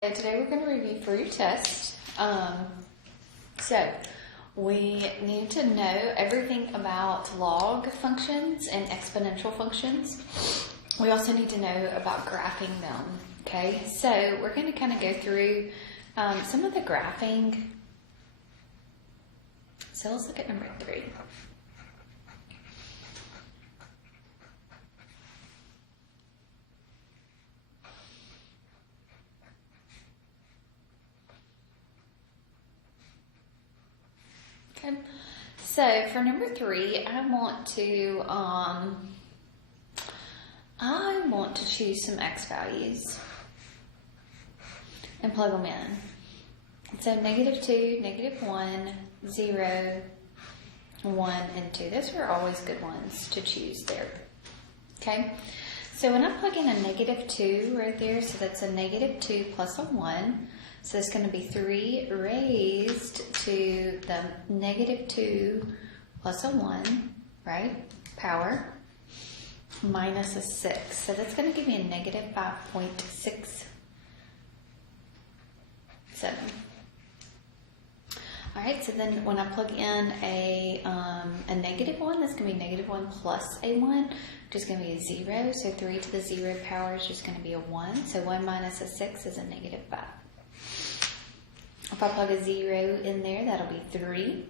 So today we're going to review for your test. So we need to know everything about log functions and exponential functions. We also need to know about graphing them. Okay, so we're going to kind of go through some of the graphing. So let's look at number 3. Okay, so for number 3, I want to choose some x values and plug them in. So -2, -1, 0, 1, and 2. Those are always good ones to choose there. Okay, so when I plug in a -2 right there, so that's a -2 plus a 1. So it's going to be 3 raised to the -2 plus a 1, right? Power, minus a 6. So that's going to give me a -5.67. All right, so then when I plug in a -1, that's going to be -1 plus a 1, which is going to be a 0. So 3 to the 0 power is just going to be a 1. So 1 minus a 6 is a -5. If I plug a 0 in there, that'll be 3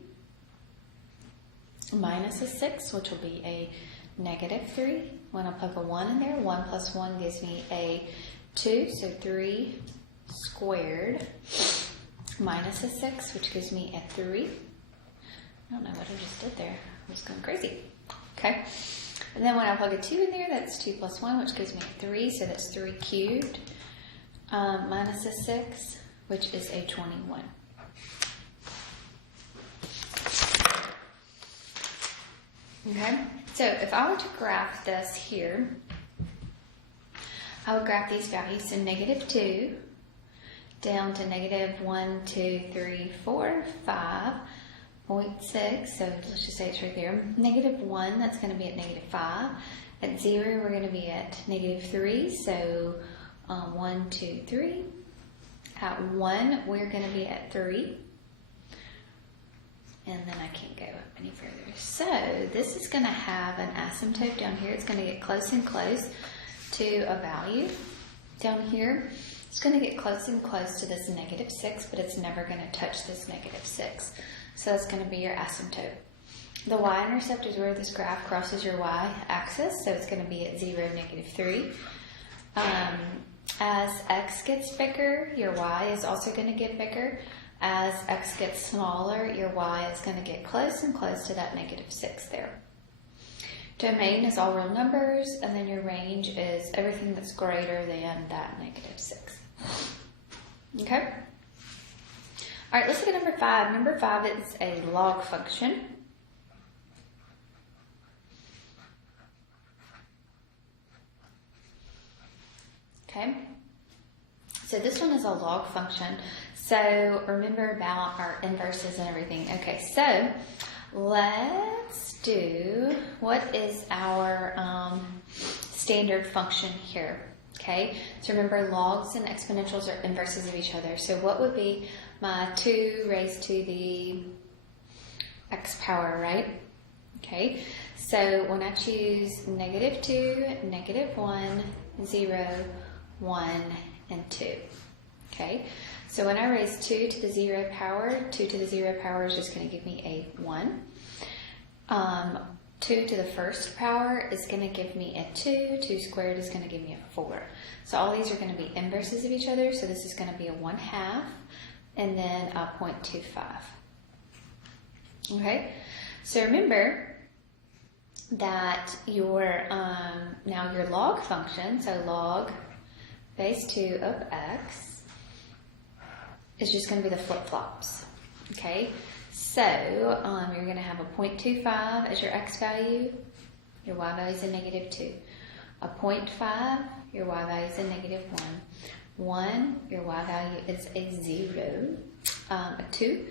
minus a 6, which will be a -3. When I plug a 1 in there, 1 plus 1 gives me a 2, so 3 squared minus a 6, which gives me a 3. I don't know what I just did there. I was going crazy. Okay. And then when I plug a 2 in there, that's 2 plus 1, which gives me a 3, so that's 3 cubed minus a 6, which is a 21. Okay, so if I were to graph this here, I would graph these values. So -2 down to -1, 2, 3, 4, 5.6. So let's just say it's right there. -1, that's going to be at -5. At 0, we're going to be at -3. So 1, 2, 3. At 1, we're going to be at 3. And then I can't go up any further. So this is going to have an asymptote down here. It's going to get close and close to a value down here. It's going to get close and close to this -6, but it's never going to touch this -6. So that's going to be your asymptote. The y-intercept is where this graph crosses your y-axis. So it's going to be at 0, -3. As x gets bigger, your y is also going to get bigger. As x gets smaller, your y is going to get close and close to that -6 there. Domain is all real numbers, and then your range is everything that's greater than that -6. Okay? All right, let's look at number 5. Number 5 is a log function. Okay, so this one is a log function. So remember about our inverses and everything. Okay, so let's do, what is our standard function here? Okay, so remember logs and exponentials are inverses of each other. So what would be my 2 raised to the x power, right? Okay, so when I choose -2, -1, 0, 1, and 2. Okay, so when I raise 2 to the 0 power, 2 to the 0 power is just going to give me a 1. 2 to the first power is going to give me a 2. 2 squared is going to give me a 4. So all these are going to be inverses of each other. So this is going to be a 1/2 and then a 0.25. Okay, so remember that your now your log function, so log base 2 of x is just going to be the flip-flops. Okay, so you're going to have a 0.25 as your x value, your y value is a -2. A 0.5, your y value is a -1. 1, your y value is a 0. A 2,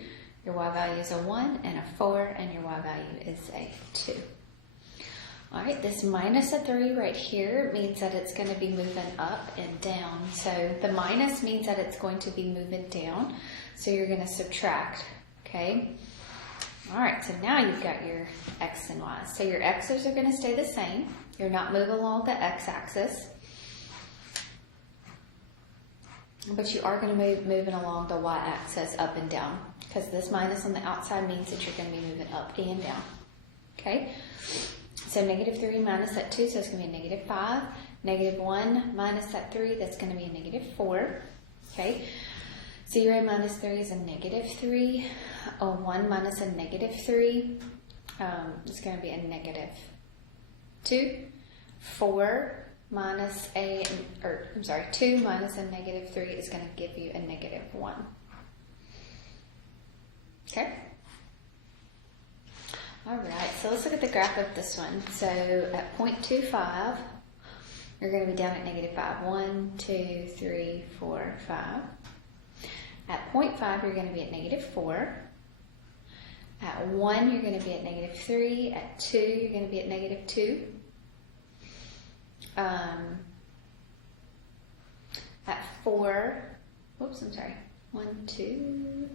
your y value is a 1, and a 4, and your y value is a 2. All right, this minus a 3 right here means that it's going to be moving up and down. So the minus means that it's going to be moving down. So you're going to subtract, okay? All right, so now you've got your x and y. So your x's are going to stay the same. You're not moving along the x-axis. But you are going to be moving along the y-axis up and down, because this minus on the outside means that you're going to be moving up and down. Okay? So negative 3 minus that 2, so it's going to be a negative 5. Negative 1 minus that 3, that's going to be a negative 4. Okay? 0 minus 3 is a negative 3. 1 minus a negative 3 is going to be a negative 2. 2 minus a negative 3 is going to give you a negative 1. Okay? All right, so let's look at the graph of this one. So at 0.25, you're going to be down at negative 5. 1, 2, 3, 4, 5. At 0.5, you're going to be at negative 4. At 1, you're going to be at negative 3. At 2, you're going to be at negative 2. At 4, whoops, I'm sorry, 1, 2,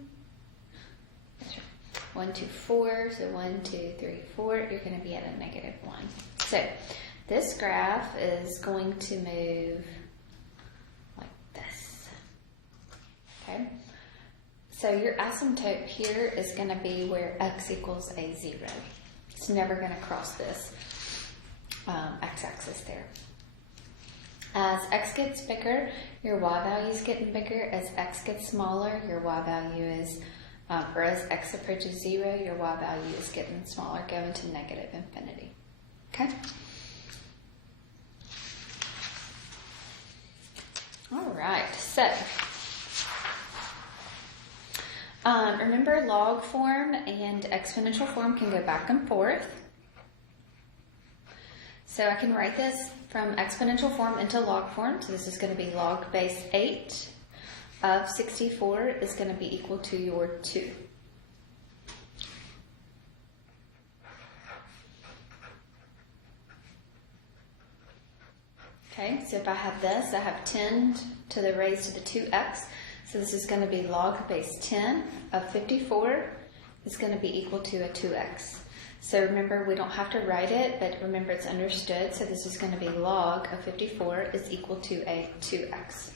that's right, 1, 2, 4, so 1, 2, 3, 4, you're going to be at a negative 1. So this graph is going to move like this, okay? So your asymptote here is going to be where x equals a 0. It's never going to cross this x-axis there. As x gets bigger, your y value is getting bigger. As x gets smaller, your y value is, or as x approaches 0, your y value is getting smaller, going to negative infinity. Okay? All right, so remember log form and exponential form can go back and forth. So I can write this from exponential form into log form. So this is going to be log base 8 of 64 is going to be equal to your 2. Okay, so if I have this, I have 10 to the raised to the 2x. So this is going to be log base 10 of 54 is going to be equal to a 2x. So remember, we don't have to write it, but remember it's understood. So this is going to be log of 54 is equal to a 2x.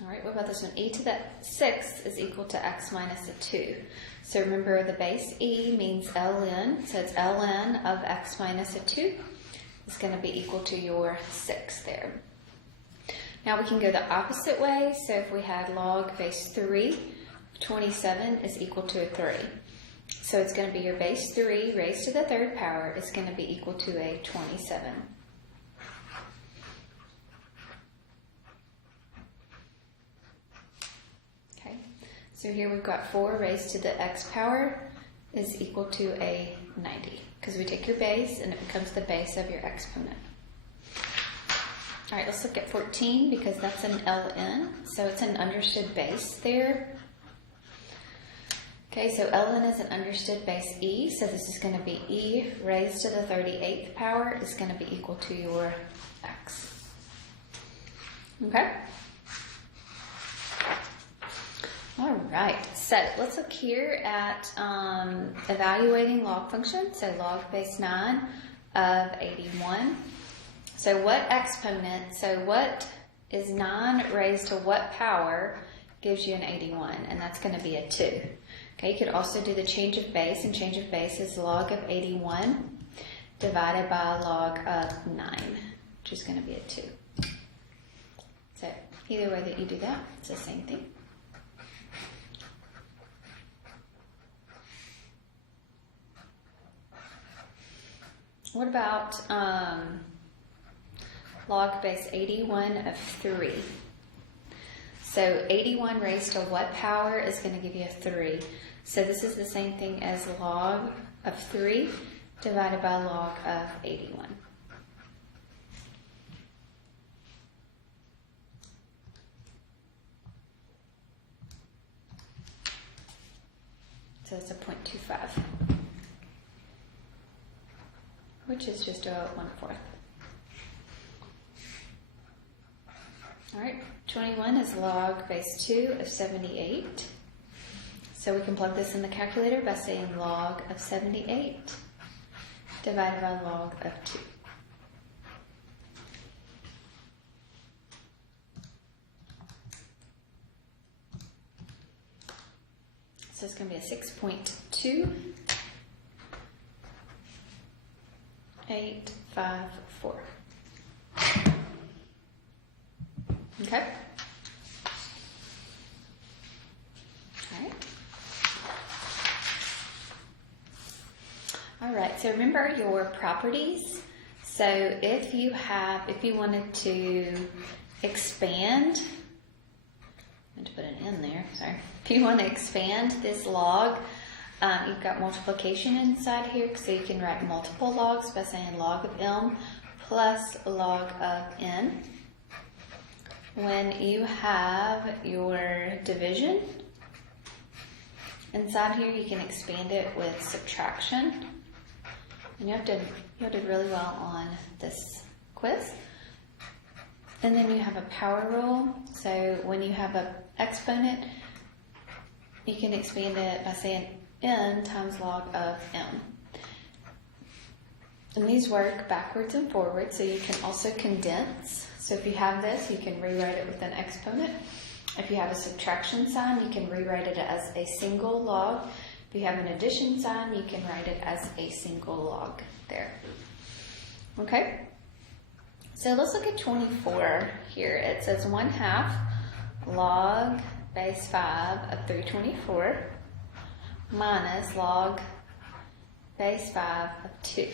All right, what about this one? E to the 6 is equal to x minus a 2. So remember, the base e means ln, so it's ln of x minus a 2 is going to be equal to your 6 there. Now we can go the opposite way. So if we had log base 3, 27 is equal to a 3. So it's going to be your base 3 raised to the 3rd power is going to be equal to a 27. Okay, so here we've got 4 raised to the x power is equal to a 90, because we take your base and it becomes the base of your exponent. All right, let's look at 14 because that's an ln, so it's an understood base there. Okay, so ln is an understood base e, so this is going to be e raised to the 38th power is going to be equal to your x. Okay? All right, so let's look here at evaluating log function. So log base 9 of 81. So what exponent, so what is 9 raised to what power gives you an 81? And that's going to be a 2. Okay, you could also do the change of base, and change of base is log of 81 divided by log of 9, which is going to be a 2. So either way that you do that, it's the same thing. What about log base 81 of 3? So 81 raised to what power is going to give you a 3? So this is the same thing as log of 3 divided by log of 81. So it's a 0.25. which is just a 1/4. All right, 21 is log base 2 of 78. So we can plug this in the calculator by saying log of 78 divided by log of 2. So it's going to be a 6.2854. Okay? All right, so remember your properties. So if you wanted to expand, I meant to put an N there, sorry. If you want to expand this log, you've got multiplication inside here, so you can write multiple logs by saying log of M plus log of N. When you have your division inside here, you can expand it with subtraction. And you did really well on this quiz. And then you have a power rule. So when you have an exponent, you can expand it by saying N times log of M. And these work backwards and forwards, so you can also condense. So if you have this, you can rewrite it with an exponent. If you have a subtraction sign, you can rewrite it as a single log. If you have an addition sign, you can write it as a single log there. Okay? So let's look at 24 here. It says 1/2 log base 5 of 324 minus log base 5 of 2.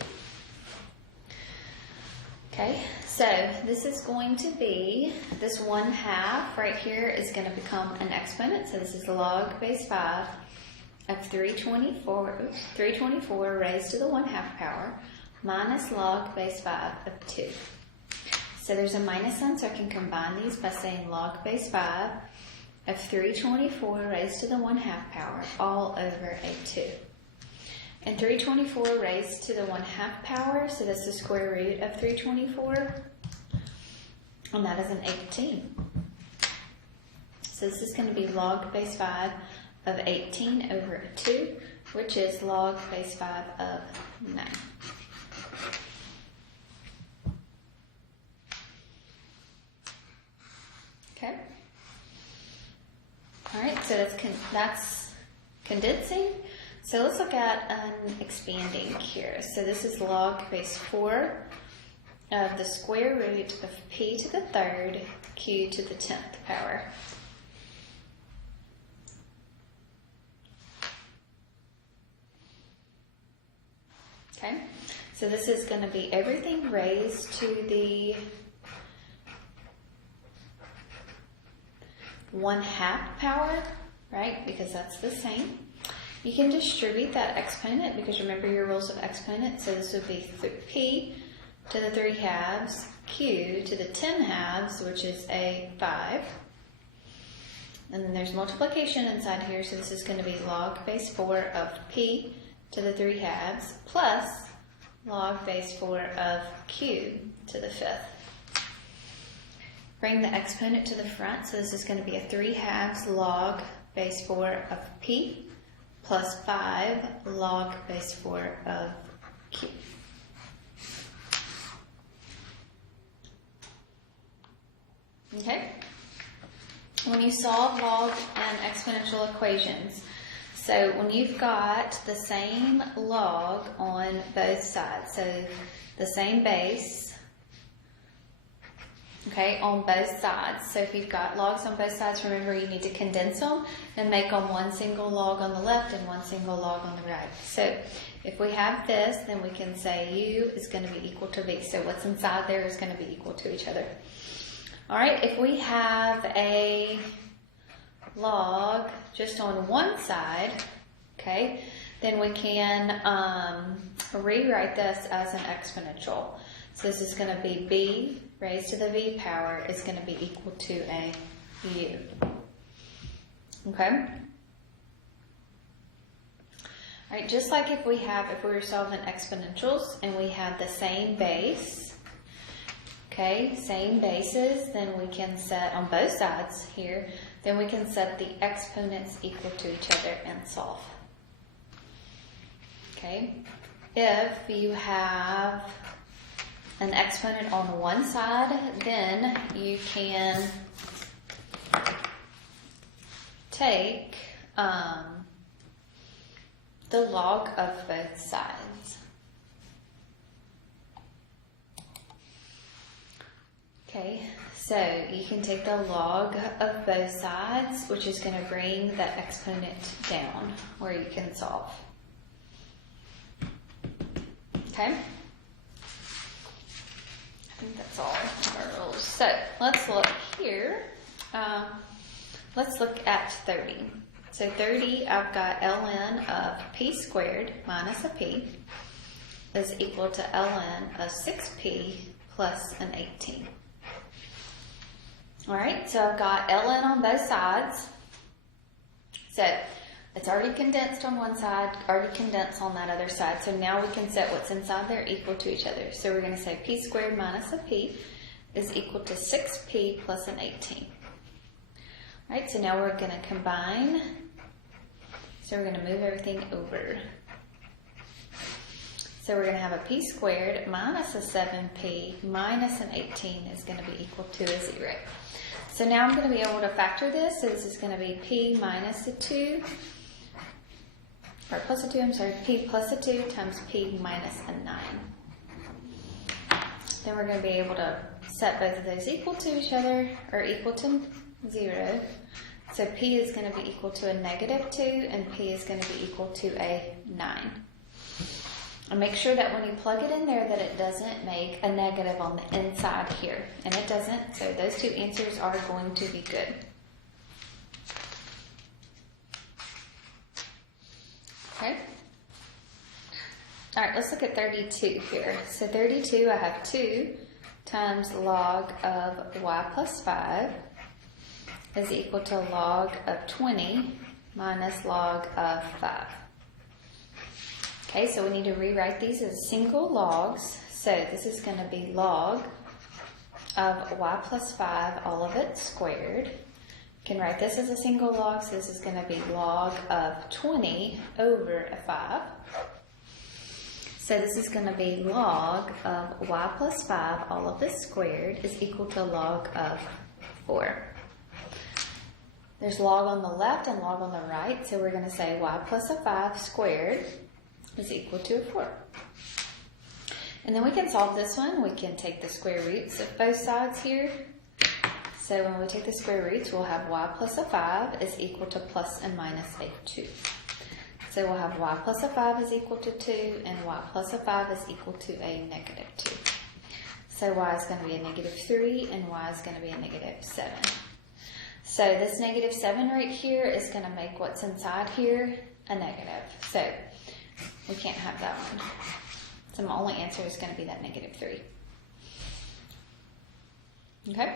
Okay, so this is going to be, this 1/2 right here is going to become an exponent. So this is log base 5 of 324 raised to the 1/2 power minus log base 5 of 2. So there's a minus sign, so I can combine these by saying log base 5 of 324 raised to the 1/2 power all over a 2. And 324 raised to the 1/2 power, so that's the square root of 324, and that is an 18. So this is going to be log base 5 of 18 over a 2, which is log base 5 of 9. Okay. All right, so that's condensing. So let's look at expanding here. So this is log base 4 of the square root of p to the 3rd q to the 10th power. Okay, so this is going to be everything raised to the 1/2 power, right? Because that's the same. You can distribute that exponent because remember your rules of exponent. So this would be p to the 3/2 q to the 10/2, which is a 5. And then there's multiplication inside here. So this is going to be log base 4 of p to the 3/2 plus log base 4 of q to the 5th. Bring the exponent to the front. So this is going to be a 3/2 log base 4 of p plus 5 log base 4 of q. Okay? When you solve log and exponential equations, so when you've got the same log on both sides, so the same base, okay, on both sides. So if you've got logs on both sides, remember you need to condense them and make them one single log on the left and one single log on the right. So if we have this, then we can say u is going to be equal to v. So what's inside there is going to be equal to each other. All right, if we have a log just on one side, okay, then we can rewrite this as an exponential. So this is going to be b raised to the v power is going to be equal to a u. Okay? All right, just like if we were solving exponentials and we had the same base, okay, same bases, then we can set on both sides here, then we can set the exponents equal to each other and solve. Okay, if you have an exponent on one side, then you can take the log of both sides. Okay, so you can take the log of both sides, which is going to bring the exponent down where you can solve. Okay? I think that's all of our rules. So let's look here. Let's look at 30. So 30, I've got ln of p squared minus a p is equal to ln of 6p plus an 18. All right, so I've got ln on both sides. So it's already condensed on one side, already condensed on that other side. So now we can set what's inside there equal to each other. So we're going to say p squared minus a p is equal to 6p plus an 18. All right, so now we're going to combine. So we're going to move everything over. So we're going to have a p squared minus a 7p minus an 18 is going to be equal to a 0. So now I'm going to be able to factor this. So this is going to be p minus a 2, or plus a 2, I'm sorry, p plus a 2 times p minus a 9. Then we're going to be able to set both of those equal to each other, or equal to 0. So p is going to be equal to a negative 2, and p is going to be equal to a 9. And make sure that when you plug it in there that it doesn't make a negative on the inside here. And it doesn't, so those two answers are going to be good. Okay. All right, let's look at 32 here. So 32, I have 2 times log of y plus 5 is equal to log of 20 minus log of 5. Okay, so we need to rewrite these as single logs. So this is going to be log of y plus 5, all of it squared. You can write this as a single log, so this is going to be log of 20 over a 5. So this is going to be log of y plus 5, all of this squared, is equal to log of 4. There's log on the left and log on the right, so we're going to say y plus a 5 squared is equal to a 4. And then we can solve this one. We can take the square roots of both sides here. So when we take the square roots, we'll have y plus a 5 is equal to plus and minus a 2. So we'll have y plus a 5 is equal to 2, and y plus a 5 is equal to a negative 2. So y is going to be a negative 3, and y is going to be a negative 7. So this negative 7 right here is going to make what's inside here a negative. So we can't have that one. So my only answer is going to be that negative 3. Okay?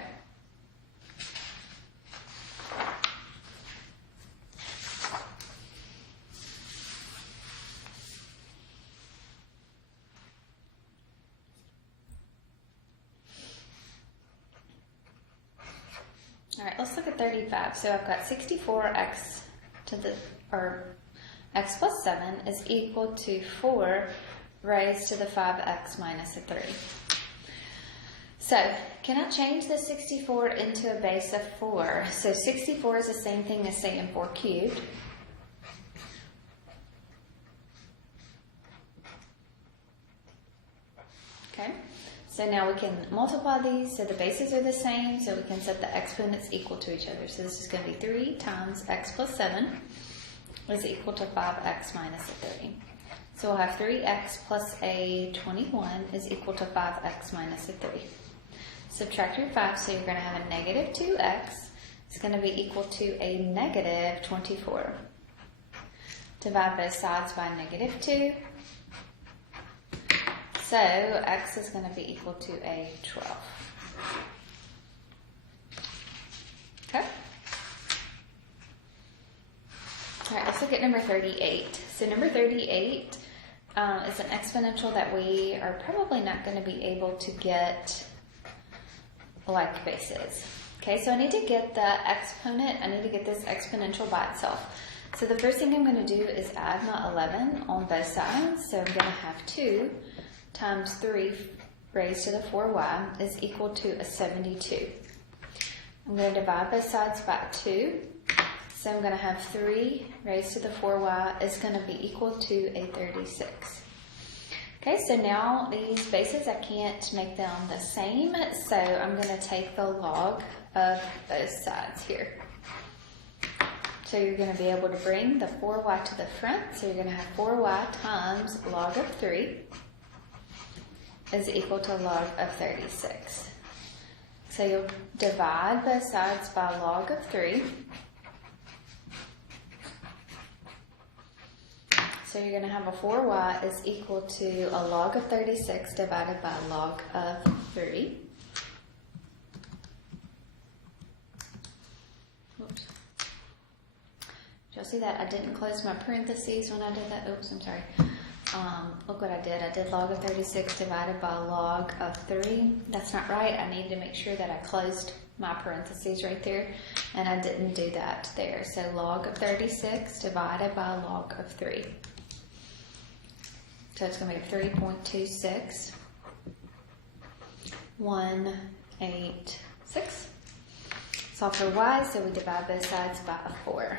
All right, let's look at 35. So I've got 64x to the, or x plus 7 is equal to 4 raised to the 5x minus a 3. So, can I change the 64 into a base of 4? So 64 is the same thing as saying 4 cubed. Okay, so now we can multiply these, so the bases are the same, so we can set the exponents equal to each other. So this is going to be 3 times x plus 7 is equal to 5x minus a 3. So we'll have 3x plus a 21 is equal to 5x minus a 3. Subtract your 5, so you're going to have a negative 2x. It's going to be equal to a negative 24. Divide both sides by negative 2. So x is going to be equal to a 12. Okay. All right, let's look at number 38. So number 38 is an exponential that we are probably not going to be able to get like bases. Okay, so I need to get the exponent, I need to get this exponential by itself. So the first thing I'm going to do is add my 11 on both sides. So I'm going to have 2 times 3 raised to the 4y is equal to a 72. I'm going to divide both sides by 2. So I'm going to have 3 raised to the 4y is going to be equal to a 36. Okay, so now these bases, I can't make them the same. So I'm going to take the log of both sides here. So you're going to be able to bring the 4y to the front. So you're going to have 4y times log of 3 is equal to log of 36. So you'll divide both sides by log of 3. So you're going to have a 4y is equal to a log of 36 divided by log of 3. Oops. Did y'all see that? I didn't close my parentheses when I did that. Oops, I'm sorry. Look what I did. I did log of 36 divided by log of 3. That's not right. I needed to make sure that I closed my parentheses right there, and I didn't do that there. So log of 36 divided by log of 3. So it's going to be 3.26. 186. Solve for y, so we divide both sides by a 4.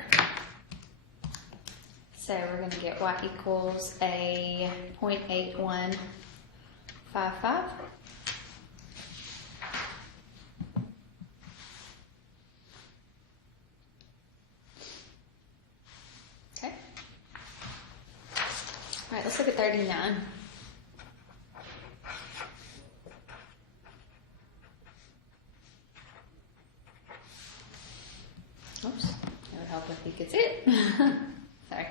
So we're going to get y equals a 0.8155. Okay. All right, let's look at 39. Oops, it would help if you could see it. Sorry.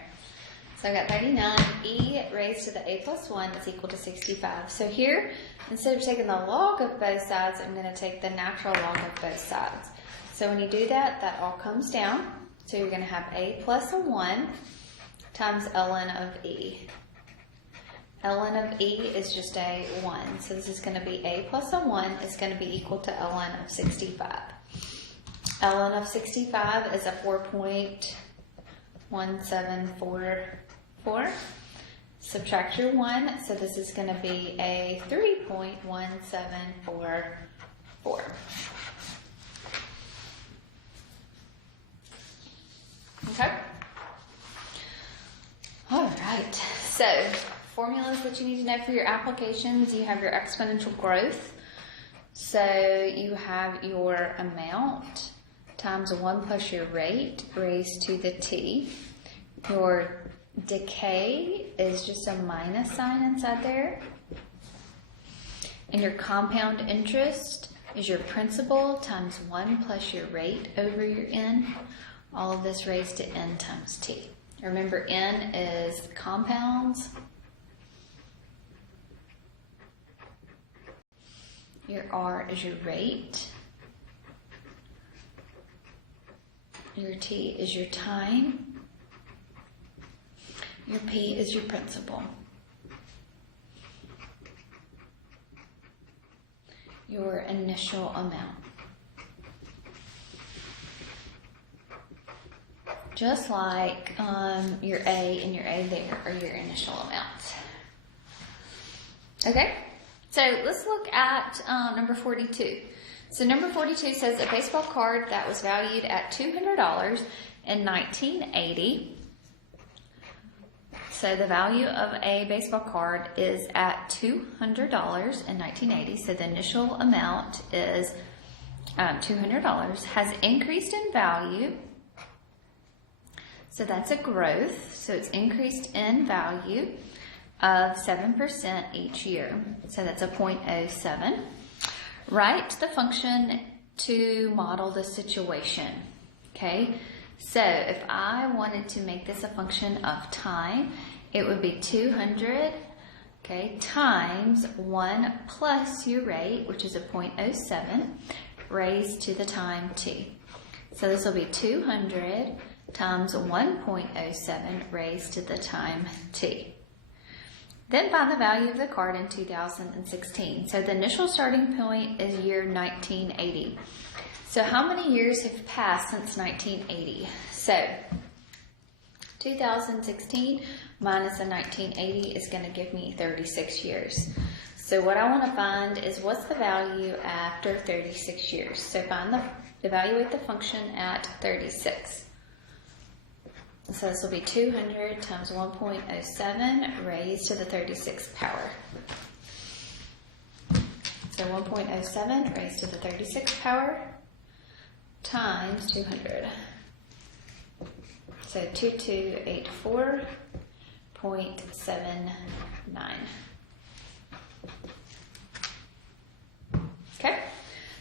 So I got 39, e raised to the a plus 1 is equal to 65. So here, instead of taking the log of both sides, I'm going to take the natural log of both sides. So when you do that, that all comes down. So you're going to have a plus a 1 times ln of e. ln of e is just a 1. So this is going to be a plus a 1 is going to be equal to ln of 65. ln of 65 is a 4.1744. Subtract your 1, so this is going to be a 3.1744. Okay? All right. So, formulas that you need to know for your applications. You have your exponential growth. So, you have your amount times 1 plus your rate raised to the t. Your decay is just a minus sign inside there. And your compound interest is your principal times 1 plus your rate over your n. All of this raised to n times t. Remember, n is compounds. Your r is your rate. Your t is your time. Your p is your principal. Your initial amount. Just like your a and your a there are your initial amounts. Okay, so let's look at number 42. So number 42 says a baseball card that was valued at $200 in 1980. So the value of a baseball card is at $200 in 1980. So the initial amount is $200, has increased in value. So that's a growth. So it's increased in value of 7% each year. So that's a 0.07. Write the function to model the situation. Okay. So if I wanted to make this a function of time, it would be 200, okay, times 1 plus your rate, which is a 0.07, raised to the time t. So this will be 200 times 1.07 raised to the time t. Then find the value of the card in 2016. So the initial starting point is year 1980. So how many years have passed since 1980? So 2016 minus the 1980 is going to give me 36 years. So what I want to find is what's the value after 36 years. So evaluate the function at 36. So this will be 200 times 1.07 raised to the 36th power. So 1.07 raised to the 36th power times 200. So 2284.79. Okay,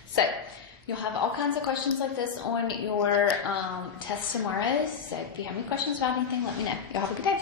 so you'll have all kinds of questions like this on your test tomorrow. So if you have any questions about anything, let me know. You'll have a good day.